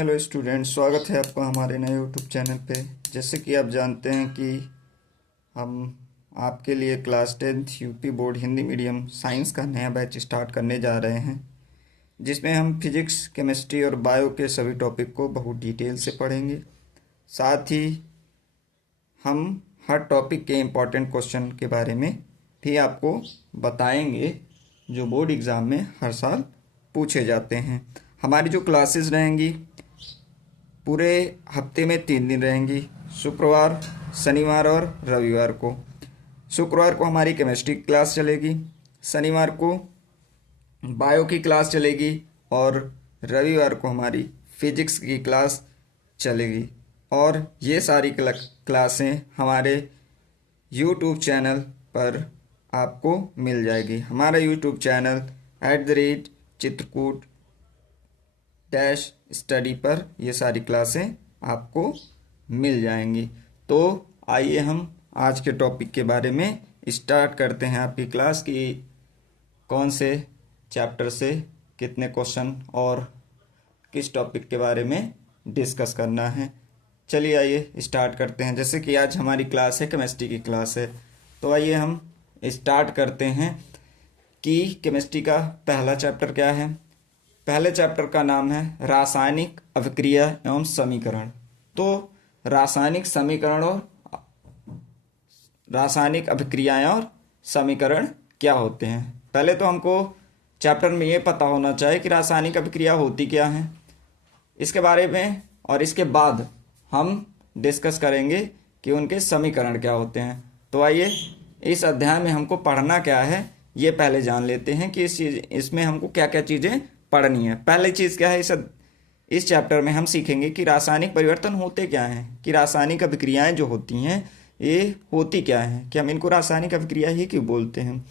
Hello student, स्वागत है आपका हमारे नए यूट्यूब चैनल पे। जैसे कि आप जानते हैं कि हम आपके लिए class 10th UP board Hindi medium science का नया बैच स्टार्ट करने जा रहे हैं, जिसमें हम फिजिक्स, केमिस्ट्री और बायो के सभी टॉपिक को बहुत डिटेल से पढ़ेंगे। साथ ही हम हर टॉपिक के इम्पॉर्टेंट क्वेश्चन के बारे में भी आपको बताएंगे, जो बोर्ड एग्ज़ाम में हर साल पूछे जाते हैं। हमारी जो क्लासेस रहेंगी पूरे हफ्ते में 3 दिन रहेंगी, शुक्रवार, शनिवार और रविवार को। शुक्रवार को हमारी केमिस्ट्री की क्लास चलेगी, शनिवार को बायो की क्लास चलेगी और रविवार को हमारी फिजिक्स की क्लास चलेगी। और ये सारी क्लासें हमारे यूट्यूब चैनल पर आपको मिल जाएगी। हमारा यूट्यूब चैनल @चित्रकूट स्टडी पर ये सारी क्लासें आपको मिल जाएंगी। तो आइए हम आज के टॉपिक के बारे में स्टार्ट करते हैं। आपकी क्लास की कौन से चैप्टर से कितने क्वेश्चन और किस टॉपिक के बारे में डिस्कस करना है। चलिए आइए स्टार्ट करते हैं। जैसे कि आज हमारी क्लास है, केमिस्ट्री की क्लास है, तो आइए हम स्टार्ट करते हैं कि केमिस्ट्री का पहला चैप्टर क्या है। पहले चैप्टर का नाम है रासायनिक अभिक्रिया एवं समीकरण। तो रासायनिक समीकरण और रासायनिक अभिक्रियाएं और समीकरण क्या होते हैं। पहले तो हमको चैप्टर में ये पता होना चाहिए कि रासायनिक अभिक्रिया होती क्या है, इसके बारे में, और इसके बाद हम डिस्कस करेंगे कि उनके समीकरण क्या होते हैं। तो आइए इस अध्याय में हमको पढ़ना क्या है ये पहले जान लेते हैं कि इसमें हमको क्या क्या चीज़ें पढ़नी है। पहली चीज़ क्या है, इस चैप्टर में हम सीखेंगे कि रासायनिक परिवर्तन होते क्या हैं, कि रासायनिक अभिक्रियाएं जो होती हैं ये होती क्या हैं, कि हम इनको रासायनिक अभिक्रिया ही क्यों बोलते हैं।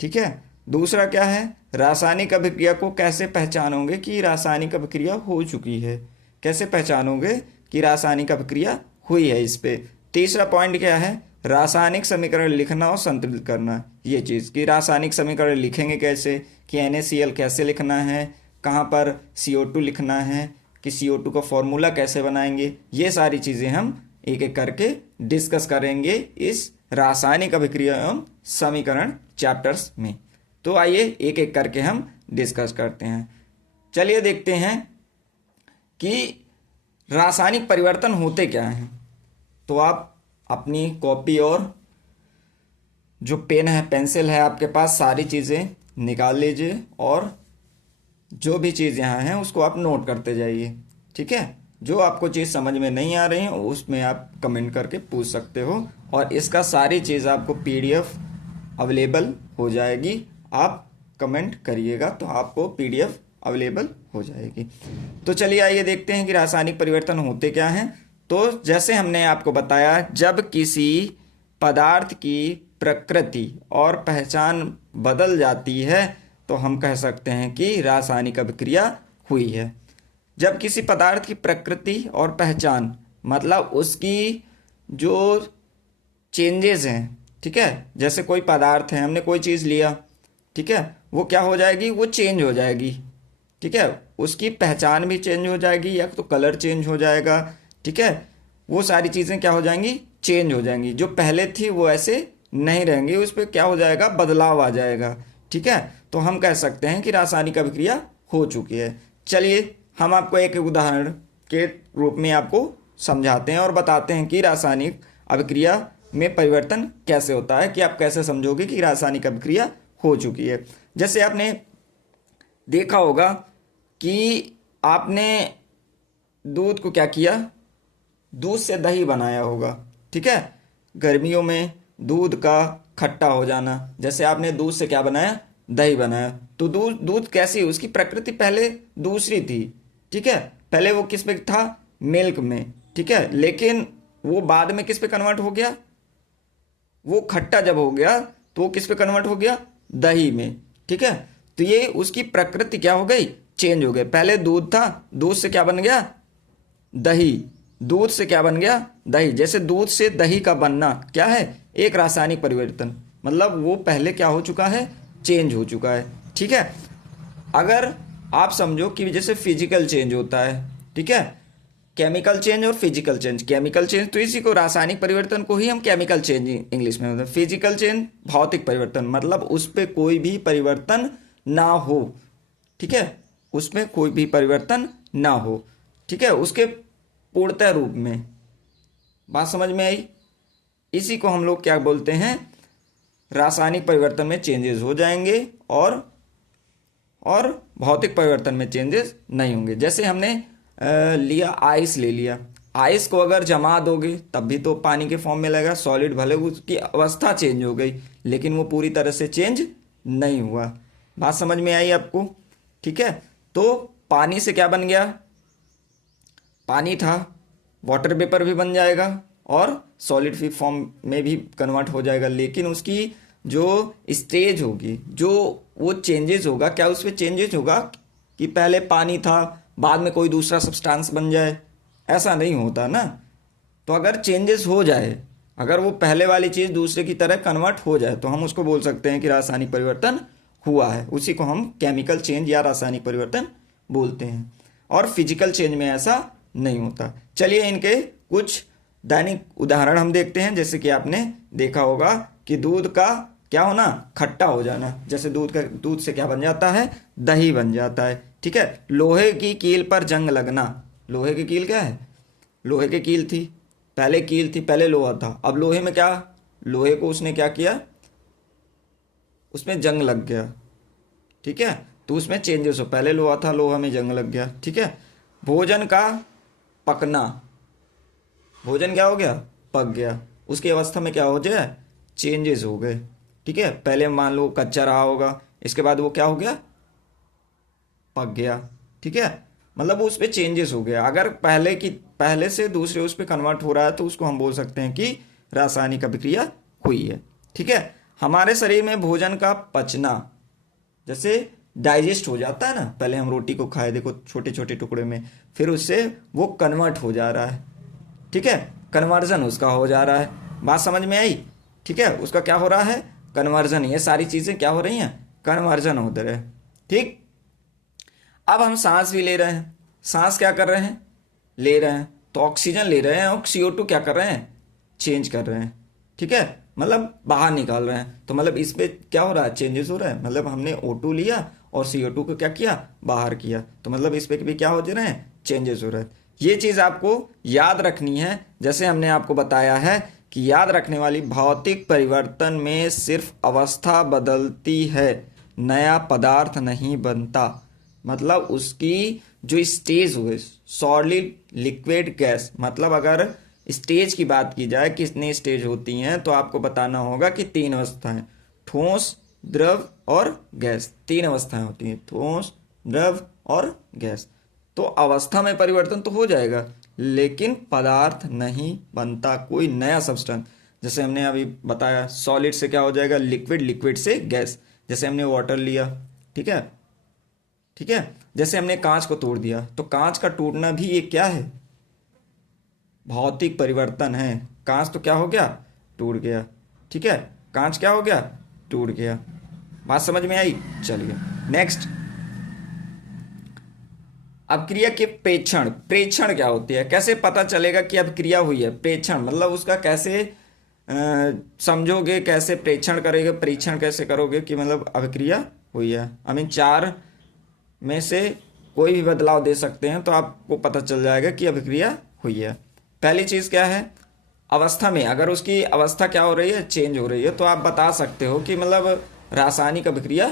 ठीक है। दूसरा क्या है, रासायनिक अभिक्रिया को कैसे पहचानोगे कि रासायनिक अभिक्रिया हो चुकी है, कैसे पहचानोगे कि रासायनिक अभिक्रिया हुई है इस पे। तीसरा पॉइंट क्या है, रासायनिक समीकरण लिखना और संतुलित करना। ये चीज़ कि रासायनिक समीकरण लिखेंगे कैसे, कि NaCl कैसे लिखना है, कहाँ पर CO2 लिखना है, कि CO2 का फॉर्मूला कैसे बनाएंगे। ये सारी चीज़ें हम एक एक करके डिस्कस करेंगे इस रासायनिक अभिक्रिया एवं समीकरण चैप्टर्स में। तो आइए एक एक करके हम डिस्कस करते हैं। चलिए देखते हैं कि रासायनिक परिवर्तन होते क्या हैं। तो आप अपनी कॉपी और जो पेन है, पेंसिल है आपके पास, सारी चीज़ें निकाल लीजिए और जो भी चीज़ यहाँ है उसको आप नोट करते जाइए। ठीक है। जो आपको चीज़ समझ में नहीं आ रही है उसमें आप कमेंट करके पूछ सकते हो, और इसका सारी चीज़ आपको PDF अवेलेबल हो जाएगी। आप कमेंट करिएगा तो आपको PDF अवेलेबल हो जाएगी। तो चलिए आइए देखते हैं कि रासायनिक परिवर्तन होते क्या हैं। तो जैसे हमने आपको बताया, जब किसी पदार्थ की प्रकृति और पहचान बदल जाती है तो हम कह सकते हैं कि रासायनिक अभिक्रिया हुई है। जब किसी पदार्थ की प्रकृति और पहचान मतलब उसकी जो चेंजेस हैं, ठीक है, जैसे कोई पदार्थ है, हमने कोई चीज़ लिया, ठीक है, वो क्या हो जाएगी, वो चेंज हो जाएगी। ठीक है। उसकी पहचान भी चेंज हो जाएगी, या तो कलर चेंज हो जाएगा। ठीक है। वो सारी चीज़ें क्या हो जाएंगी, चेंज हो जाएंगी। जो पहले थी वो ऐसे नहीं रहेंगी, उस पर क्या हो जाएगा, बदलाव आ जाएगा। ठीक है। तो हम कह सकते हैं कि रासायनिक अभिक्रिया हो चुकी है। चलिए हम आपको एक उदाहरण के रूप में आपको समझाते हैं और बताते हैं कि रासायनिक अभिक्रिया में परिवर्तन कैसे होता है, कि आप कैसे समझोगे कि रासायनिक अभिक्रिया हो चुकी है। जैसे आपने देखा होगा कि आपने दूध को क्या किया, दूध से दही बनाया होगा। ठीक है। गर्मियों में दूध का खट्टा हो जाना, जैसे आपने दूध से क्या बनाया, दही बनाया। तो दूध कैसी, उसकी प्रकृति पहले दूसरी थी। ठीक है। पहले वो किस पे था, मिल्क में। ठीक है। लेकिन वो बाद में किस पे कन्वर्ट हो गया, वो खट्टा जब हो गया तो वो किस पे कन्वर्ट हो गया, दही में। ठीक है। तो ये उसकी प्रकृति क्या हो गई, चेंज हो गई। पहले दूध था, दूध से क्या बन गया, दही। दूध से क्या बन गया, दही। जैसे दूध से दही का बनना क्या है, एक रासायनिक परिवर्तन, मतलब वो पहले क्या हो चुका है, चेंज हो चुका है। ठीक है। अगर आप समझो कि जैसे फिजिकल चेंज होता है, ठीक है। केमिकल चेंज और फिजिकल चेंज, केमिकल चेंज तो इसी को, रासायनिक परिवर्तन को ही हम केमिकल चेंज इंग्लिश में होता है। फिजिकल चेंज भौतिक परिवर्तन, मतलब उस पर कोई भी परिवर्तन ना हो, ठीक है, उसमें कोई भी परिवर्तन ना हो, ठीक है, उसके पूर्णतः रूप में। बात समझ में आई? इसी को हम लोग क्या बोलते हैं, रासायनिक परिवर्तन में चेंजेस हो जाएंगे और भौतिक परिवर्तन में चेंजेस नहीं होंगे। जैसे हमने लिया आइस, ले लिया आइस को अगर जमा दोगे तब भी तो पानी के फॉर्म में लगेगा सॉलिड, भले उसकी अवस्था चेंज हो गई लेकिन वो पूरी तरह से चेंज नहीं हुआ। बात समझ में आई आपको? ठीक है, तो पानी से क्या बन गया, पानी था, वाटर वेपर भी बन जाएगा और सॉलिड भी फॉर्म में भी कन्वर्ट हो जाएगा, लेकिन उसकी जो स्टेज होगी, जो वो चेंजेस होगा, क्या उसमें चेंजेस होगा कि पहले पानी था बाद में कोई दूसरा सब्सटेंस बन जाए? ऐसा नहीं होता ना। तो अगर चेंजेस हो जाए, अगर वो पहले वाली चीज़ दूसरे की तरह कन्वर्ट हो जाए तो हम उसको बोल सकते हैं कि रासायनिक परिवर्तन हुआ है। उसी को हम केमिकल चेंज या रासायनिक परिवर्तन बोलते हैं। और फिजिकल चेंज में ऐसा नहीं होता। चलिए इनके कुछ दैनिक उदाहरण हम देखते हैं। जैसे कि आपने देखा होगा कि दूध का क्या होना, खट्टा हो जाना। जैसे दूध से क्या बन जाता है, दही बन जाता है, ठीक है। लोहे की कील पर जंग लगना, लोहे की कील क्या है, लोहे की कील थी, पहले कील थी, पहले लोहा था, अब लोहे में क्या, लोहे को उसने क्या किया, उसमें जंग लग गया, ठीक है। तो उसमें चेंजेस हो, पहले लोहा था, लोहा में जंग लग गया, ठीक है। भोजन का पकना, भोजन क्या हो गया, पक गया, उसकी अवस्था में क्या हो जाए, चेंजेस हो गए, ठीक है। पहले मान लो कच्चा रहा होगा, इसके बाद वो क्या हो गया, पक गया, ठीक है। मतलब उस पर चेंजेस हो गया। अगर पहले से दूसरे उस पर कन्वर्ट हो रहा है तो उसको हम बोल सकते हैं कि रासायनिक अभिक्रिया हुई है, ठीक है। हमारे शरीर में भोजन का पचना, जैसे डाइजेस्ट हो जाता है ना, पहले हम रोटी को खाए, देखो छोटे छोटे टुकड़े में, फिर उससे वो कन्वर्ट हो जा रहा है, ठीक है, कन्वर्जन उसका हो जा रहा है। बात समझ में आई? ठीक है, उसका क्या हो रहा है, कन्वर्जन। ये सारी चीज़ें क्या हो रही हैं, कन्वर्जन होते रहे, ठीक। अब हम सांस भी ले रहे हैं, सांस क्या कर रहे हैं, ले रहे हैं, तो ऑक्सीजन ले रहे हैं और CO2 क्या कर रहे हैं, चेंज कर रहे हैं, ठीक है, मतलब बाहर निकाल रहे हैं। तो मतलब इस पे क्या हो रहा है, चेंजेस हो रहा है। मतलब हमने O2 लिया और CO2 को क्या किया, बाहर किया, तो मतलब इस पे भी क्या हो रहे हैं, चेंजेस हो रहे हैं। ये चीज़ आपको याद रखनी है। जैसे हमने आपको बताया है कि याद रखने वाली, भौतिक परिवर्तन में सिर्फ अवस्था बदलती है, नया पदार्थ नहीं बनता। मतलब उसकी जो स्टेज हुए, सॉलिड, लिक्विड, गैस, मतलब अगर स्टेज की बात की जाए कितनी स्टेज होती हैं तो आपको बताना होगा कि 3 अवस्थाएं, ठोस, द्रव और गैस, 3 अवस्थाएं होती हैं, ठोस, द्रव और गैस। तो अवस्था में परिवर्तन तो हो जाएगा लेकिन पदार्थ नहीं बनता, कोई नया सब्सटेंस। जैसे हमने अभी बताया, सॉलिड से क्या हो जाएगा, लिक्विड, लिक्विड से गैस। जैसे हमने वाटर लिया, ठीक है, ठीक है। जैसे हमने कांच को तोड़ दिया, तो कांच का टूटना भी ये क्या है, भौतिक परिवर्तन है। कांच तो क्या हो गया, टूट गया, ठीक है, कांच क्या हो गया, टूट गया। बात समझ में आई? चलिए नेक्स्ट, अभिक्रिया के प्रेक्षण। प्रेक्षण क्या होती है, कैसे पता चलेगा कि अभिक्रिया हुई है, प्रेक्षण मतलब उसका कैसे समझोगे, कैसे प्रेक्षण करेंगे, परीक्षण कैसे करोगे कि मतलब अभिक्रिया हुई है। आई 4 में से कोई भी बदलाव दे सकते हैं तो आपको पता चल जाएगा कि अभिक्रिया हुई है। पहली चीज़ क्या है, अवस्था में, अगर उसकी अवस्था क्या हो रही है, चेंज हो रही है, तो आप बता सकते हो कि मतलब रासायनिक अभिक्रिया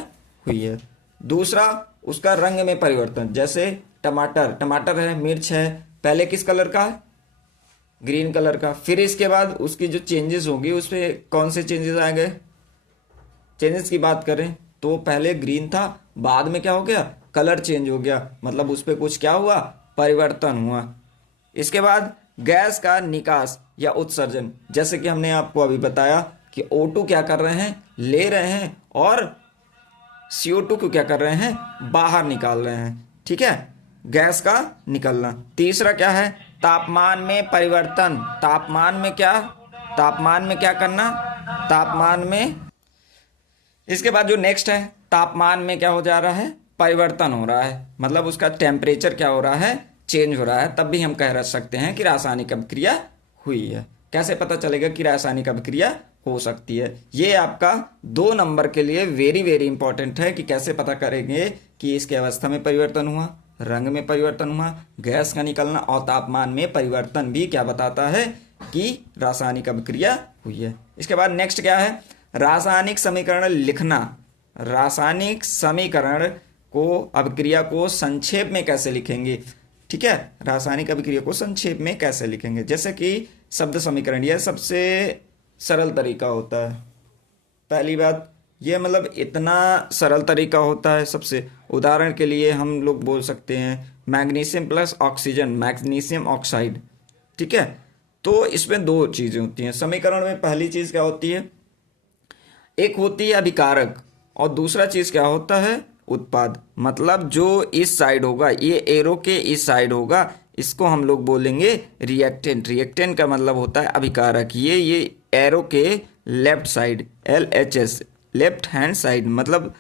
हुई है। दूसरा, उसका रंग में परिवर्तन, जैसे टमाटर है, मिर्च है, पहले किस कलर का, ग्रीन कलर का, फिर इसके बाद उसकी जो चेंजेस होगी उसमें कौन से चेंजेस आएंगे, चेंजेस की बात करें तो पहले ग्रीन था, बाद में क्या हो गया, कलर चेंज हो गया, मतलब उस पर कुछ क्या हुआ, परिवर्तन हुआ। इसके बाद गैस का निकास या उत्सर्जन, जैसे कि हमने आपको अभी बताया कि O2 क्या कर रहे हैं, ले रहे हैं, और CO2 को क्या कर रहे हैं, बाहर निकाल रहे हैं, ठीक है, गैस का निकलना। तीसरा क्या है, तापमान में परिवर्तन। तापमान में क्या करना, तापमान में, इसके बाद जो नेक्स्ट है, तापमान में क्या हो जा रहा है, परिवर्तन हो रहा है, मतलब उसका टेम्परेचर क्या हो रहा है, चेंज हो रहा है तब भी हम कह सकते हैं कि रासायनिक अभिक्रिया हुई है। कैसे पता चलेगा कि रासायनिक अभिक्रिया हो सकती है? ये आपका 2 नंबर के लिए वेरी वेरी इंपॉर्टेंट है कि कैसे पता करेंगे कि इसके अवस्था में परिवर्तन हुआ, रंग में परिवर्तन हुआ, गैस का निकलना और तापमान में परिवर्तन भी क्या बताता है कि रासायनिक अभिक्रिया हुई है। इसके बाद नेक्स्ट क्या है? रासायनिक समीकरण लिखना। रासायनिक समीकरण को, अभिक्रिया को संक्षेप में कैसे लिखेंगे? ठीक है, रासायनिक अभिक्रिया को संक्षेप में कैसे लिखेंगे? जैसे कि शब्द समीकरण, यह सबसे सरल तरीका होता है। पहली बात, ये मतलब इतना सरल तरीका होता है सबसे। उदाहरण के लिए हम लोग बोल सकते हैं magnesium plus oxygen, magnesium oxide. ठीक है, तो इसमें 2 चीज़ें होती हैं समीकरण में। पहली चीज़ क्या होती है? एक होती है अभिकारक और दूसरा चीज़ क्या होता है? उत्पाद। मतलब जो इस साइड होगा, ये एरो के इस साइड होगा, इसको हम लोग बोलेंगे रिएक्टेंट। रिएक्टेंट का मतलब होता है अभिकारक। ये एरो के left side, LHS, left hand side, मतलब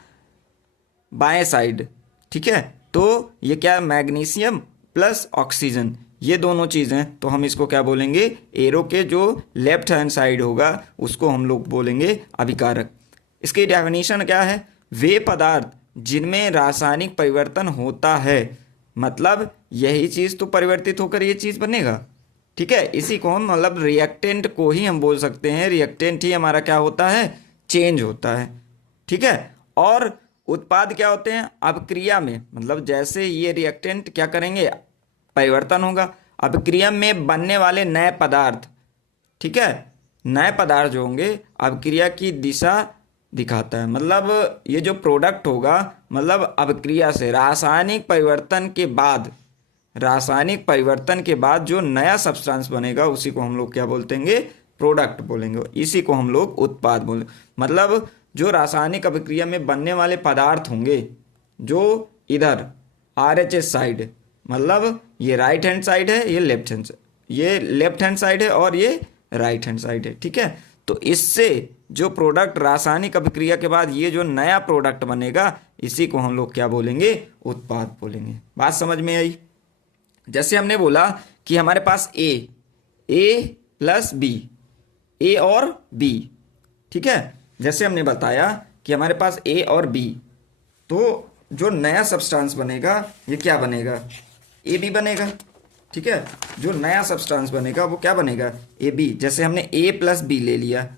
बाएं साइड। ठीक है, तो ये क्या? मैग्नीशियम प्लस ऑक्सीजन, ये दोनों चीज़ें। तो हम इसको क्या बोलेंगे? एरो के जो लेफ्ट हैंड साइड होगा उसको हम लोग बोलेंगे अभिकारक। इसकी डेफिनेशन क्या है? वे पदार्थ जिनमें रासायनिक परिवर्तन होता है, मतलब यही चीज़ तो परिवर्तित होकर ये चीज़ बनेगा। ठीक है, इसी को हम मतलब रिएक्टेंट को ही हम बोल सकते हैं। रिएक्टेंट ही हमारा क्या होता है? चेंज होता है। ठीक है, और उत्पाद क्या होते हैं? अभिक्रिया में, मतलब जैसे ये रिएक्टेंट क्या करेंगे? परिवर्तन होगा। अभिक्रिया में बनने वाले नए पदार्थ, ठीक है, नए पदार्थ जो होंगे अभिक्रिया की दिशा दिखाता है। मतलब ये जो प्रोडक्ट होगा, मतलब अभिक्रिया से रासायनिक परिवर्तन के बाद, रासायनिक परिवर्तन के बाद जो नया सब्सटेंस बनेगा उसी को हम लोग क्या बोलतेंगे? प्रोडक्ट बोलेंगे। इसी को हम लोग उत्पाद बोलेंगे। मतलब जो रासायनिक अभिक्रिया में बनने वाले पदार्थ होंगे, जो इधर RHS साइड, मतलब ये राइट हैंड साइड है, ये लेफ्ट हैंड, ये लेफ्ट हैंड साइड है और ये राइट हैंड साइड है। ठीक है, तो इससे जो प्रोडक्ट रासायनिक अभिक्रिया के बाद ये जो नया प्रोडक्ट बनेगा, इसी को हम लोग क्या बोलेंगे? उत्पाद बोलेंगे। बात समझ में आई? जैसे हमने बोला कि हमारे पास A प्लस B, A और B। ठीक है, जैसे हमने बताया कि हमारे पास A और B, तो जो नया सब्सटेंस बनेगा ये क्या बनेगा? AB बनेगा। ठीक है, जो नया सब्सटेंस बनेगा वो क्या बनेगा? AB। जैसे हमने A प्लस B ले लिया,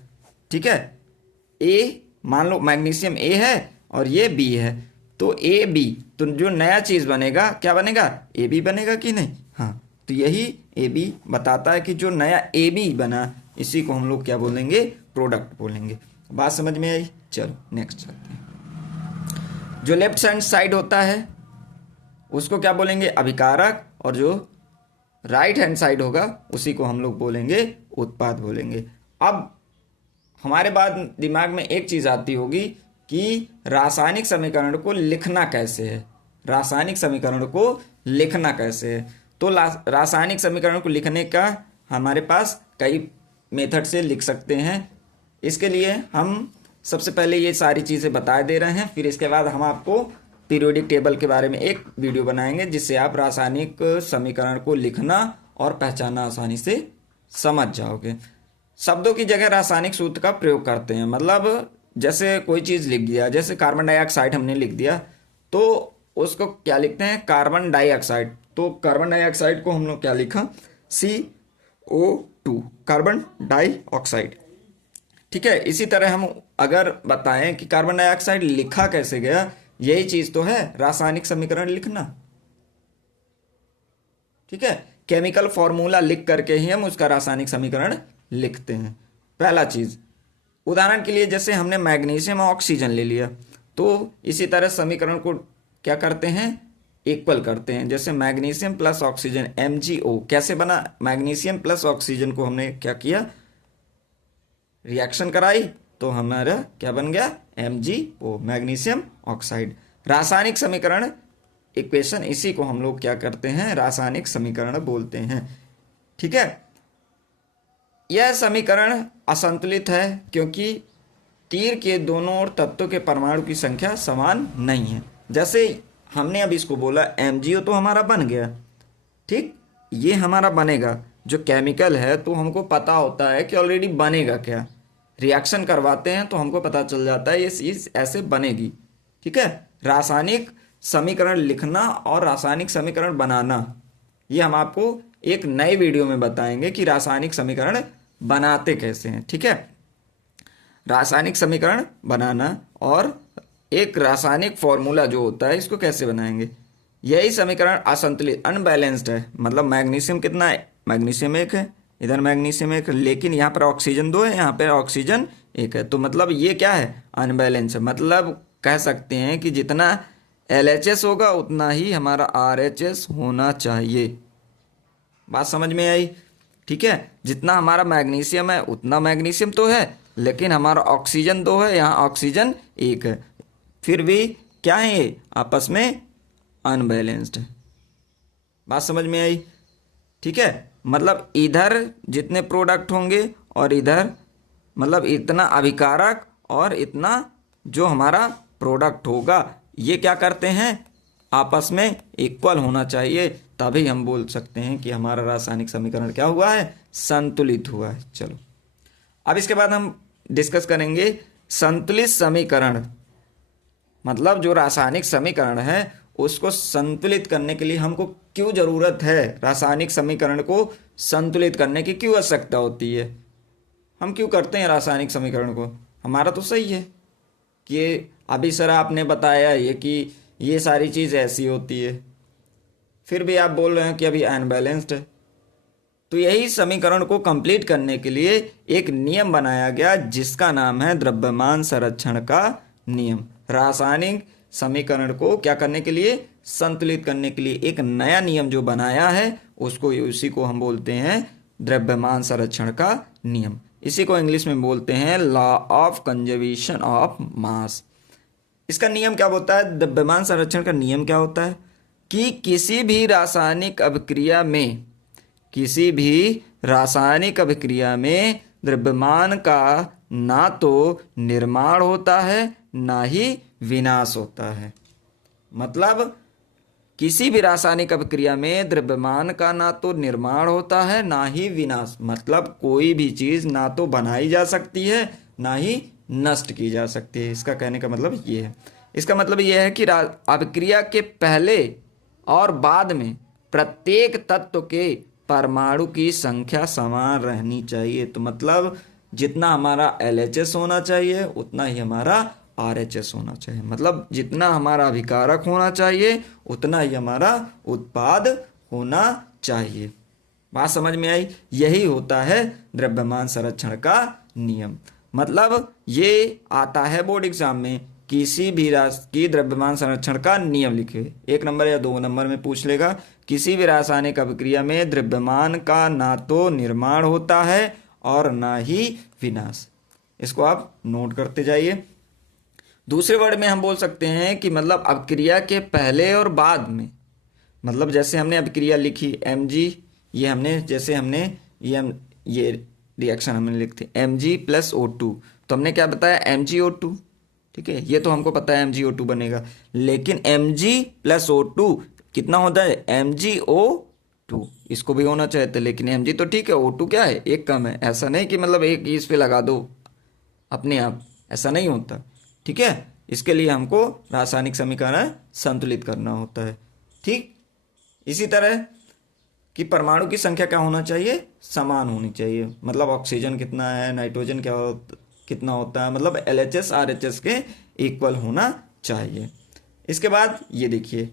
ठीक है, A मान लो मैग्नीशियम A है और ये B है, तो AB, तो जो नया चीज़ बनेगा क्या बनेगा? AB बनेगा कि नहीं? हाँ, तो यही AB बताता है कि जो नया AB बना इसी को हम लोग क्या बोलेंगे? प्रोडक्ट बोलेंगे। बात समझ में आई? चलो नेक्स्ट चलते हैं। जो लेफ्ट हैंड साइड होता है उसको क्या बोलेंगे? अभिकारक, और जो राइट हैंड साइड होगा उसी को हम लोग बोलेंगे उत्पाद बोलेंगे। अब हमारे बाद दिमाग में एक चीज़ आती होगी कि रासायनिक समीकरण को लिखना कैसे है? रासायनिक समीकरण को लिखना कैसे है? तो रासायनिक समीकरण को लिखने का हमारे पास कई मेथड से लिख सकते हैं। इसके लिए हम सबसे पहले ये सारी चीज़ें बता दे रहे हैं, फिर इसके बाद हम आपको पीरियोडिक टेबल के बारे में एक वीडियो बनाएंगे जिससे आप रासायनिक समीकरण को लिखना और पहचानना आसानी से समझ जाओगे। शब्दों की जगह रासायनिक सूत्र का प्रयोग करते हैं। मतलब जैसे कोई चीज़ लिख दिया, जैसे कार्बन डाइऑक्साइड हमने लिख दिया, तो उसको क्या लिखते हैं? Carbon dioxide. तो कार्बन डाइऑक्साइड को हम लोग क्या लिखा? CO2, carbon dioxide. ठीक है, इसी तरह हम अगर बताएं कि कार्बन डाइऑक्साइड लिखा कैसे गया, यही चीज़ तो है रासायनिक समीकरण लिखना। ठीक है, केमिकल फॉर्मूला लिख करके ही हम उसका रासायनिक समीकरण लिखते हैं। पहला चीज़, उदाहरण के लिए जैसे हमने मैग्नीशियम और ऑक्सीजन ले लिया, तो इसी तरह समीकरण को क्या करते हैं? इक्वल करते हैं। जैसे मैग्नीशियम प्लस ऑक्सीजन MgO कैसे बना? मैग्नीशियम प्लस ऑक्सीजन को हमने क्या किया? रिएक्शन कराई, तो हमारा क्या बन गया? MgO, magnesium oxide. रासायनिक समीकरण इक्वेशन, इसी को हम लोग क्या करते हैं? रासायनिक समीकरण बोलते हैं। ठीक है, यह समीकरण असंतुलित है क्योंकि तीर के दोनों ओर तत्वों के परमाणु की संख्या समान नहीं है। जैसे हमने अब इसको बोला MgO तो हमारा बन गया, ठीक, ये हमारा बनेगा जो केमिकल है, तो हमको पता होता है कि ऑलरेडी बनेगा क्या। रिएक्शन करवाते हैं तो हमको पता चल जाता है ये चीज़ ऐसे बनेगी। ठीक है, रासायनिक समीकरण लिखना और रासायनिक समीकरण बनाना, ये हम आपको एक नए वीडियो में बताएंगे कि रासायनिक समीकरण बनाते कैसे हैं। ठीक है, रासायनिक समीकरण बनाना और एक रासायनिक फॉर्मूला जो होता है इसको कैसे बनाएंगे। यही समीकरण असंतुलित अनबैलेंस्ड है, मतलब मैग्नीशियम कितना है, मैग्नीशियम 1 है, इधर मैग्नीशियम 1 है, लेकिन यहाँ पर ऑक्सीजन 2 है, यहाँ पर ऑक्सीजन 1 है, तो मतलब ये क्या है, अनबैलेंस है। मतलब कह सकते हैं कि जितना LHS होगा उतना ही हमारा RHS होना चाहिए। बात समझ में आई। ठीक है, जितना हमारा मैग्नीशियम है उतना मैग्नीशियम तो है, लेकिन हमारा ऑक्सीजन 2 है, यहाँ ऑक्सीजन 1 है, फिर भी क्या है, ये आपस में अनबैलेंस्ड है। बात समझ में आई। ठीक है, मतलब इधर जितने प्रोडक्ट होंगे और इधर मतलब इतना अभिकारक और इतना जो हमारा प्रोडक्ट होगा, ये क्या करते हैं, आपस में इक्वल होना चाहिए, तभी हम बोल सकते हैं कि हमारा रासायनिक समीकरण क्या हुआ है, संतुलित हुआ है। चलो अब इसके बाद हम डिस्कस करेंगे संतुलित समीकरण, मतलब जो रासायनिक समीकरण है उसको संतुलित करने के लिए हमको क्यों ज़रूरत है, रासायनिक समीकरण को संतुलित करने की क्यों आवश्यकता होती है, हम क्यों करते हैं रासायनिक समीकरण को। हमारा तो सही है कि अभी सर आपने बताया ये कि ये सारी चीज़ ऐसी होती है, फिर भी आप बोल रहे हैं कि अभी अनबैलेंस्ड है। तो यही समीकरण को कंप्लीट करने के लिए एक नियम बनाया गया जिसका नाम है द्रव्यमान संरक्षण का नियम। रासायनिक समीकरण को क्या करने के लिए, संतुलित करने के लिए एक नया नियम जो बनाया है उसको, उसी को हम बोलते हैं द्रव्यमान संरक्षण का नियम। इसी को इंग्लिश में बोलते हैं law of conservation of mass. इसका नियम क्या होता है, द्रव्यमान संरक्षण का नियम क्या होता है कि किसी भी रासायनिक अभिक्रिया में, किसी भी रासायनिक अभिक्रिया में द्रव्यमान का ना तो निर्माण होता है ना ही विनाश होता है। मतलब किसी भी रासायनिक अभिक्रिया में द्रव्यमान का ना तो निर्माण होता है ना ही विनाश, मतलब कोई भी चीज़ ना तो बनाई जा सकती है ना ही नष्ट की जा सकती है। इसका कहने का मतलब ये है, इसका मतलब ये है कि अभिक्रिया के पहले और बाद में प्रत्येक तत्व के परमाणु की संख्या समान रहनी चाहिए। तो मतलब जितना हमारा LHS होना चाहिए उतना ही हमारा RHS होना चाहिए, मतलब जितना हमारा अभिकारक होना चाहिए उतना ही हमारा उत्पाद होना चाहिए। बात समझ में आई। यही होता है द्रव्यमान संरक्षण का नियम। मतलब ये आता है बोर्ड एग्जाम में, किसी भी रासायनिक की द्रव्यमान संरक्षण का नियम लिखे, 1 नंबर या 2 नंबर में पूछ लेगा। किसी भी रासायनिक अभिक्रिया में द्रव्यमान का ना तो निर्माण होता है और ना ही विनाश। इसको आप नोट करते जाइए। दूसरे वर्ड में हम बोल सकते हैं कि मतलब अभिक्रिया के पहले और बाद में, मतलब जैसे हमने अभिक्रिया लिखी Mg, ये हमने जैसे हमने ये रिएक्शन हमने लिखते Mg + O2, तो हमने क्या बताया MgO2। ठीक है, ये तो हमको पता है MgO2 बनेगा, लेकिन Mg + O2 कितना होता है, MgO2। इसको भी होना चाहिए था, लेकिन Mg तो ठीक है, O2 क्या है, एक कम है। ऐसा नहीं कि मतलब एक इस पे लगा दो अपने आप, ऐसा नहीं होता। ठीक है, इसके लिए हमको रासायनिक समीकरण संतुलित करना होता है। ठीक, इसी तरह कि परमाणु की संख्या क्या होना चाहिए, समान होनी चाहिए। मतलब ऑक्सीजन कितना है, नाइट्रोजन कितना होता है, मतलब LHS RHS के इक्वल होना चाहिए। इसके बाद ये देखिए,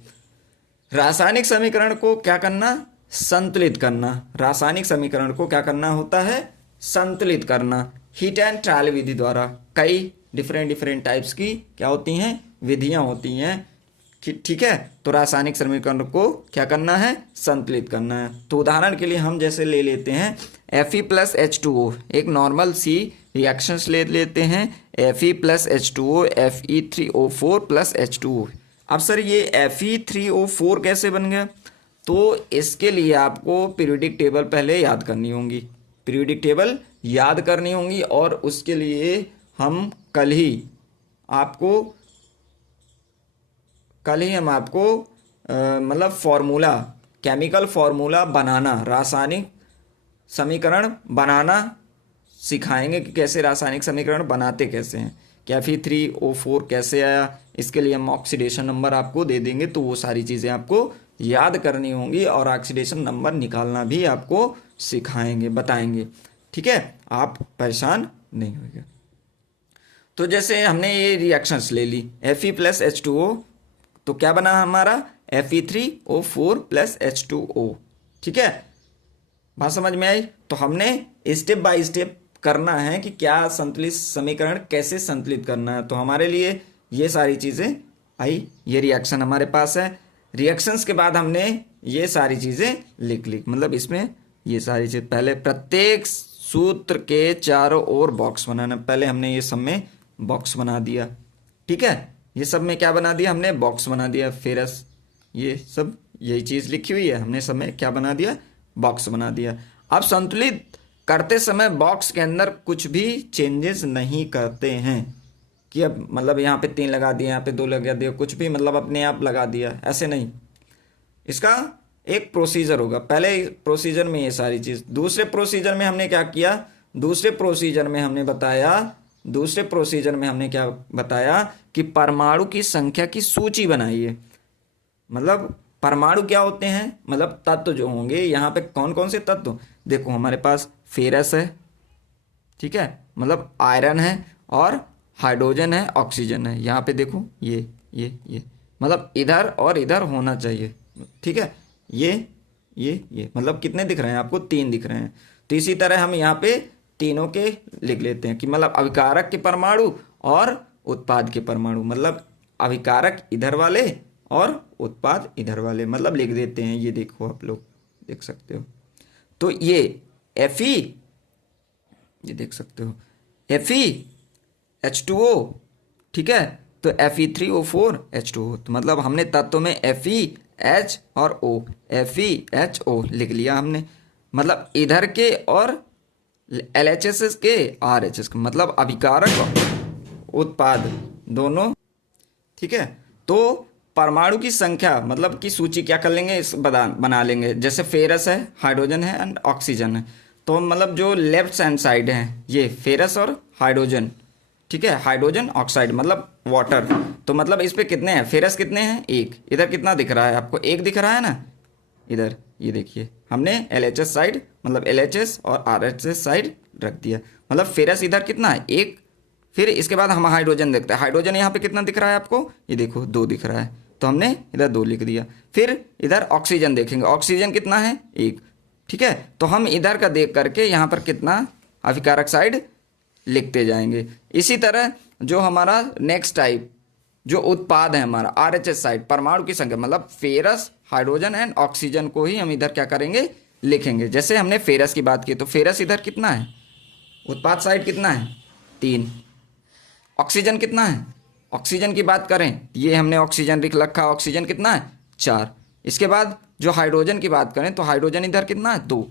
रासायनिक समीकरण को क्या करना, संतुलित करना। रासायनिक समीकरण को क्या करना होता है, संतुलित करना। हीट एंड ट्रायल विधि द्वारा कई डिफरेंट टाइप्स की क्या होती हैं, विधियां होती हैं। ठीक है, तो रासायनिक समीकरण को क्या करना है, संतुलित करना है। तो उदाहरण के लिए हम जैसे ले लेते हैं Fe + H2O, एक नॉर्मल सी रिएक्शंस ले लेते हैं, Fe + H2O Fe3O4 + H2O। अब सर ये Fe3O4 कैसे बन गया, तो इसके लिए आपको पीरियोडिक टेबल पहले याद करनी होगी, पीरियोडिक टेबल याद करनी होगी, और उसके लिए हम कल ही हम आपको मतलब फॉर्मूला केमिकल फॉर्मूला बनाना, रासायनिक समीकरण बनाना सिखाएंगे कि कैसे रासायनिक समीकरण बनाते कैसे हैं, कि Fe3O4 कैसे आया, इसके लिए हम ऑक्सीडेशन नंबर आपको दे देंगे, तो वो सारी चीज़ें आपको याद करनी होंगी और ऑक्सीडेशन नंबर निकालना भी आपको सिखाएंगे, बताएंगे। ठीक है, आप परेशान नहीं होइए। तो जैसे हमने ये रिएक्शंस ले ली, Fe+H2O, तो क्या बना हमारा Fe3O4+H2O। ठीक है, बात समझ में आई। तो हमने स्टेप बाय स्टेप करना है कि क्या संतुलित समीकरण कैसे संतुलित करना है। तो हमारे लिए ये सारी चीज़ें आई, ये रिएक्शन हमारे पास है। रिएक्शंस के बाद हमने ये सारी चीज़ें लिख ली, मतलब इसमें ये सारी चीज़, पहले प्रत्येक सूत्र के चारों ओर बॉक्स बनाना। पहले हमने ये सब में बॉक्स बना दिया। ठीक है, ये सब में क्या बना दिया हमने, बॉक्स बना दिया। फेरस, ये सब यही चीज़ लिखी हुई है, हमने सब में क्या बना दिया, बॉक्स बना दिया। अब संतुलित करते समय बॉक्स के अंदर कुछ भी चेंजेस नहीं करते हैं कि अब मतलब यहाँ पे 3 लगा दिया, यहाँ पे 2 लगा दिया, कुछ भी मतलब अपने आप लगा दिया, ऐसे नहीं। इसका एक प्रोसीजर होगा। पहले प्रोसीजर में ये सारी चीज़, दूसरे प्रोसीजर में हमने क्या किया, दूसरे प्रोसीजर में हमने क्या बताया कि परमाणु की संख्या की सूची बनाइए। मतलब परमाणु क्या होते हैं, मतलब तत्व जो होंगे। यहाँ पे कौन कौन से तत्व, देखो हमारे पास फेरस है, ठीक है, मतलब आयरन है, और हाइड्रोजन है, ऑक्सीजन है। यहाँ पे देखो ये मतलब इधर और इधर होना चाहिए। ठीक है, ये मतलब कितने दिख रहे हैं आपको, 3 दिख रहे हैं। तो इसी तरह हम यहाँ पे तीनों के लिख लेते हैं कि मतलब अभिकारक के परमाणु और उत्पाद के परमाणु, मतलब अभिकारक इधर वाले और उत्पाद इधर वाले, मतलब लिख देते हैं। ये देखो आप लोग देख सकते हो। तो ये Fe, ये देख सकते हो FeH2O, ठीक है, तो Fe3O4H2O, तो मतलब हमने तत्व में FeH और O, FeHO लिख लिया हमने। मतलब इधर के और LHS के RHS के, मतलब अभिकारक उत्पाद दोनों। ठीक है, तो परमाणु की संख्या मतलब की सूची क्या कर लेंगे, इस बना लेंगे। जैसे फेरस है, हाइड्रोजन है एंड ऑक्सीजन है, तो मतलब जो लेफ्ट हैंड साइड है ये फेरस और हाइड्रोजन, ठीक है, हाइड्रोजन ऑक्साइड मतलब वाटर। तो मतलब इस पे कितने हैं, फेरस कितने हैं, 1। इधर कितना दिख रहा है आपको, 1 दिख रहा है ना, इधर ये देखिए हमने LHS साइड मतलब LHS और RHS साइड रख दिया। मतलब फेरस इधर कितना है, 1। फिर इसके बाद हम हाइड्रोजन देखते हैं, हाइड्रोजन यहाँ पे कितना दिख रहा है आपको, ये देखो 2 दिख रहा है, तो हमने इधर 2 लिख दिया। फिर इधर ऑक्सीजन देखेंगे, ऑक्सीजन कितना है, 1। ठीक है, तो हम इधर का देख करके यहाँ पर कितना अभिकारक साइड लिखते जाएंगे। इसी तरह जो हमारा नेक्स्ट टाइप जो उत्पाद है हमारा RHS साइड, परमाणु की संख्या मतलब फेरस, हाइड्रोजन एंड ऑक्सीजन को ही हम इधर क्या करेंगे, लिखेंगे। जैसे हमने फेरस की बात की, तो फेरस इधर कितना है, उत्पाद साइड कितना है, 3। ऑक्सीजन कितना है, ऑक्सीजन की बात करें, ये हमने ऑक्सीजन लिख रखा, ऑक्सीजन कितना है, 4। इसके बाद जो हाइड्रोजन की बात करें, तो हाइड्रोजन इधर कितना है, 2।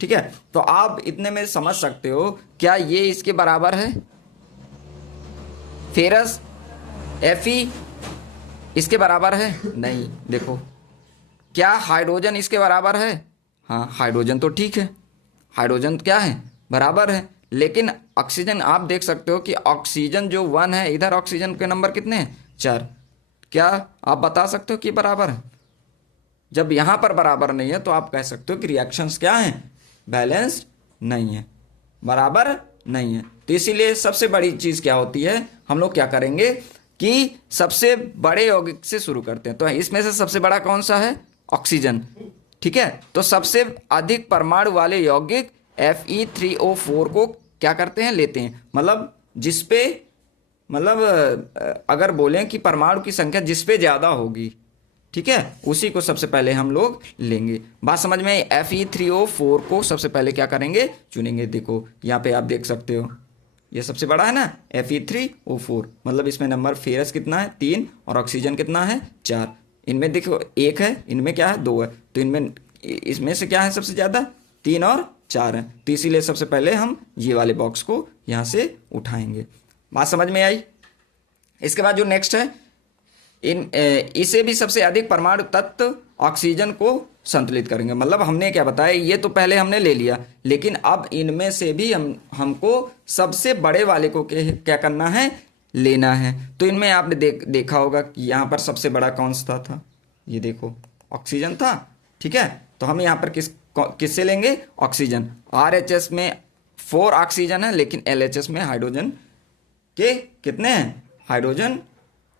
ठीक है, तो आप इतने में समझ सकते हो क्या ये इसके बराबर है, फेरस Fe इसके बराबर है, नहीं। देखो क्या हाइड्रोजन इसके बराबर है, हाँ हाइड्रोजन तो ठीक है, हाइड्रोजन क्या है, बराबर है। लेकिन ऑक्सीजन आप देख सकते हो कि ऑक्सीजन जो 1 है, इधर ऑक्सीजन के नंबर कितने हैं, 4। क्या आप बता सकते हो कि बराबर है? जब यहाँ पर बराबर नहीं है तो आप कह सकते हो कि रिएक्शंस क्या हैं, बैलेंस्ड नहीं है, बराबर नहीं है। तो इसीलिए सबसे बड़ी चीज़ क्या होती है, हम लोग क्या करेंगे कि सबसे बड़े यौगिक से शुरू करते हैं। तो इसमें से सबसे बड़ा कौन सा है, ऑक्सीजन। ठीक है, तो सबसे अधिक परमाणु वाले यौगिक Fe3O4 को क्या करते हैं, लेते हैं। मतलब जिसपे मतलब अगर बोलें कि परमाणु की संख्या जिस पे ज़्यादा होगी, ठीक है, उसी को सबसे पहले हम लोग लेंगे। बात समझ में, Fe3O4 को सबसे पहले क्या करेंगे, चुनेंगे। देखो यहाँ पे आप देख सकते हो ये सबसे बड़ा है ना, Fe3O4, मतलब इसमें नंबर फेरस कितना है, 3, और ऑक्सीजन कितना है, 4। इनमें देखो 1 है, इनमें क्या है, 2 है, तो इनमें इसमें से क्या है सबसे ज़्यादा, 3 और 4 है। तो इसीलिए सबसे पहले हम ये वाले बॉक्स को यहाँ से उठाएंगे। बात समझ में आई। इसके बाद जो नेक्स्ट है, इसे भी सबसे अधिक परमाणु तत्व ऑक्सीजन को संतुलित करेंगे। मतलब हमने क्या बताया, ये तो पहले हमने ले लिया, लेकिन अब इनमें से भी हमको सबसे बड़े वाले को क्या करना है, लेना है। तो इनमें आपने देखा होगा कि यहाँ पर सबसे बड़ा कौन सा था, ये देखो ऑक्सीजन था, ठीक है। तो हम यहाँ पर किससे लेंगे, ऑक्सीजन। RHS में 4 ऑक्सीजन है, लेकिन LHS में हाइड्रोजन के कितने हैं, हाइड्रोजन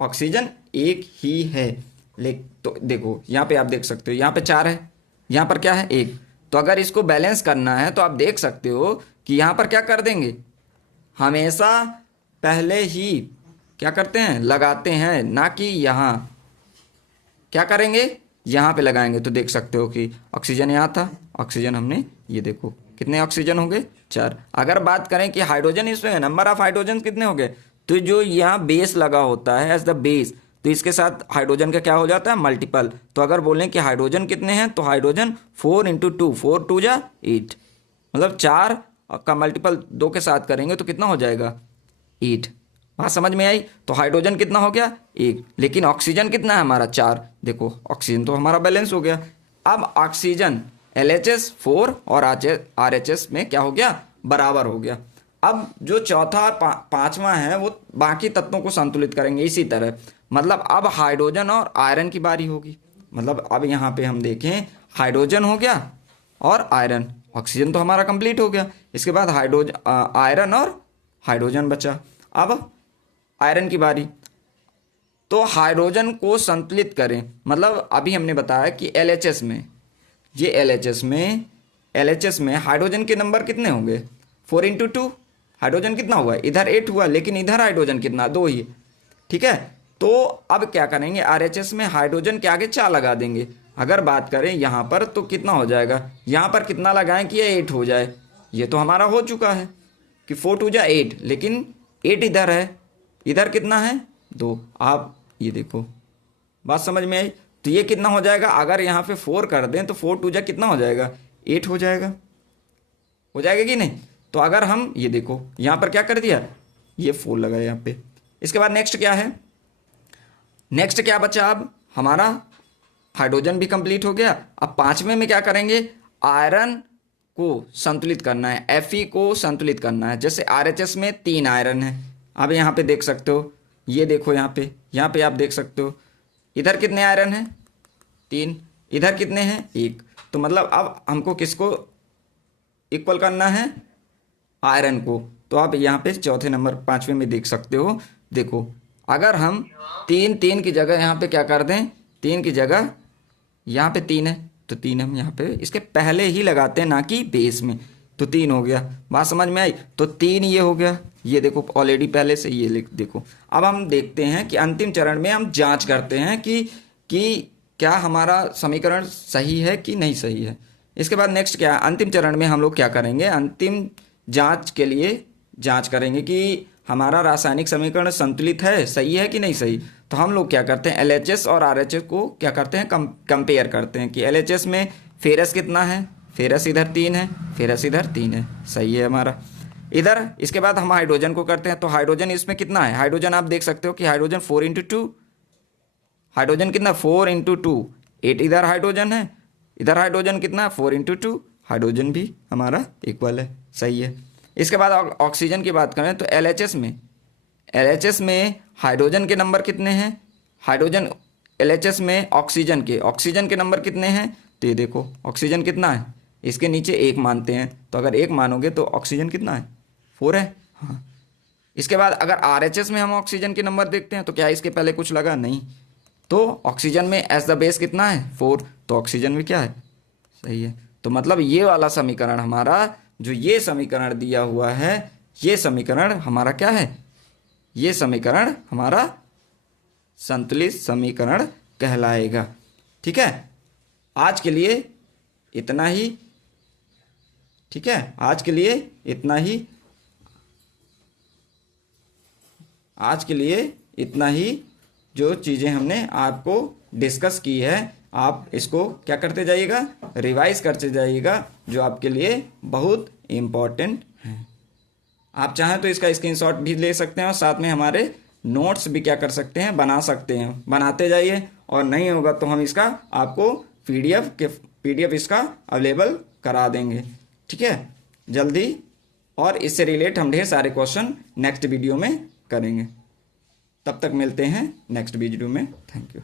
ऑक्सीजन एक ही है। तो देखो यहाँ पे आप देख सकते हो, यहाँ पे 4 है, यहाँ पर क्या है, 1। तो अगर इसको बैलेंस करना है तो आप देख सकते हो कि यहाँ पर क्या कर देंगे, हमेशा पहले ही क्या करते हैं, लगाते हैं, ना कि यहाँ क्या करेंगे, यहाँ पे लगाएंगे। तो देख सकते हो कि ऑक्सीजन यहाँ था, ऑक्सीजन हमने, ये देखो कितने ऑक्सीजन हो गए, 4। अगर बात करें कि हाइड्रोजन, इसमें नंबर ऑफ हाइड्रोजन कितने हो गए, तो जो यहाँ बेस लगा होता है एज द बेस, तो इसके साथ हाइड्रोजन का क्या हो जाता है, मल्टीपल। तो अगर बोलें कि हाइड्रोजन कितने हैं, तो हाइड्रोजन 4 × 2, 4 2 जा 8, मतलब 4 का मल्टीपल 2 के साथ करेंगे तो कितना हो जाएगा, 8। बात समझ में आई। तो हाइड्रोजन कितना हो गया, 1, लेकिन ऑक्सीजन कितना है हमारा, 4। देखो ऑक्सीजन तो हमारा बैलेंस हो गया। अब ऑक्सीजन LHS 4 और RHS में क्या हो गया, बराबर हो गया। अब जो चौथा और पांचवा है वो बाकी तत्वों को संतुलित करेंगे इसी तरह। मतलब अब हाइड्रोजन और आयरन की बारी होगी। मतलब अब यहाँ पे हम देखें, हाइड्रोजन हो गया और आयरन, ऑक्सीजन तो हमारा कंप्लीट हो गया। इसके बाद आयरन और हाइड्रोजन बचा। अब आयरन की बारी। तो हाइड्रोजन को संतुलित करें, मतलब अभी हमने बताया कि LHS में, ये LHS में हाइड्रोजन के नंबर कितने होंगे, 4 × 2। हाइड्रोजन कितना हुआ, इधर 8 हुआ, लेकिन इधर हाइड्रोजन कितना, 2 ही, ठीक है। तो अब क्या करेंगे, RHS में हाइड्रोजन के आगे 4 लगा देंगे। अगर बात करें यहाँ पर तो कितना हो जाएगा, यहाँ पर कितना लगाएं कि ये 8 हो जाए। ये तो हमारा हो चुका है कि 4 2 जा 8, लेकिन 8 इधर है, इधर कितना है, 2। आप ये देखो, बात समझ में आई। तो ये कितना हो जाएगा, अगर यहाँ पे 4 कर दें तो 4 2 जा कितना हो जाएगा, 8 हो जाएगा कि नहीं। तो अगर हम ये देखो यहाँ पर क्या कर दिया, ये 4 लगाया यहाँ पे। इसके बाद नेक्स्ट क्या है, नेक्स्ट क्या बचा, अब हमारा हाइड्रोजन भी कंप्लीट हो गया। अब पांचवें में क्या करेंगे, आयरन को संतुलित करना है, Fe को संतुलित करना है। जैसे RHS में 3 आयरन है, अब यहाँ पे देख सकते हो, ये देखो यहाँ पे आप देख सकते हो, इधर कितने आयरन हैं, 3, इधर कितने हैं, 1। तो मतलब अब हमको किसको इक्वल करना है, आयरन को। तो आप यहाँ पे चौथे नंबर 5वें में देख सकते हो। देखो अगर हम 3 की जगह यहाँ पे क्या कर दें, 3 की जगह यहाँ पे 3 है तो 3 हम यहाँ पे इसके पहले ही लगाते हैं, ना कि बेस में। तो 3 हो गया, बात समझ में आई। तो 3 ये हो गया, ये देखो ऑलरेडी पहले से ये लिख देखो। अब हम देखते हैं कि अंतिम चरण में हम जांच करते हैं कि क्या हमारा समीकरण सही है कि नहीं सही है। इसके बाद नेक्स्ट क्या है, अंतिम चरण में हम लोग क्या करेंगे, अंतिम जांच के लिए जांच करेंगे कि हमारा रासायनिक समीकरण संतुलित है, सही है कि नहीं सही। तो हम लोग क्या करते हैं, LHS और RHS को क्या करते हैं, कंपेयर करते हैं कि LHS में फेरस कितना है, फेरस इधर 3 है, फेरस इधर 3 है, सही है हमारा इधर। इसके बाद हम हाइड्रोजन को करते हैं, तो हाइड्रोजन इसमें कितना है, हाइड्रोजन आप देख सकते हो कि हाइड्रोजन 4 × 2, हाइड्रोजन कितना 4 × 2, 8 इधर हाइड्रोजन है, इधर हाइड्रोजन कितना 4 × 2, हाइड्रोजन भी हमारा इक्वल है, सही है। इसके बाद ऑक्सीजन की बात करें तो LHS में हाइड्रोजन के नंबर कितने हैं, हाइड्रोजन LHS में ऑक्सीजन के नंबर कितने हैं, तो ये देखो ऑक्सीजन कितना है, इसके नीचे 1 मानते हैं। तो अगर 1 मानोगे तो ऑक्सीजन कितना है, 4 है, हाँ। इसके बाद अगर RHS में हम ऑक्सीजन के नंबर देखते हैं तो क्या इसके पहले कुछ लगा, नहीं। तो ऑक्सीजन में एज द बेस कितना है, 4, तो ऑक्सीजन में क्या है, सही है। तो मतलब ये वाला समीकरण हमारा, जो ये समीकरण दिया हुआ है, ये समीकरण हमारा क्या है, ये समीकरण हमारा संतुलित समीकरण कहलाएगा। ठीक है, आज के लिए इतना ही। ठीक है, आज के लिए इतना ही, आज के लिए इतना ही। जो चीज़ें हमने आपको डिस्कस की है, आप इसको क्या करते जाइएगा, रिवाइज करते जाइएगा, जो आपके लिए बहुत इम्पॉर्टेंट है। आप चाहें तो इसका स्क्रीनशॉट भी ले सकते हैं और साथ में हमारे नोट्स भी क्या कर सकते हैं, बना सकते हैं। बनाते जाइए, और नहीं होगा तो हम इसका आपको पीडीएफ इसका अवेलेबल करा देंगे। ठीक है, जल्दी। और इससे रिलेट हम ढेर सारे क्वेश्चन नेक्स्ट वीडियो में करेंगे। तब तक मिलते हैं नेक्स्ट वीडियो में। Thank you.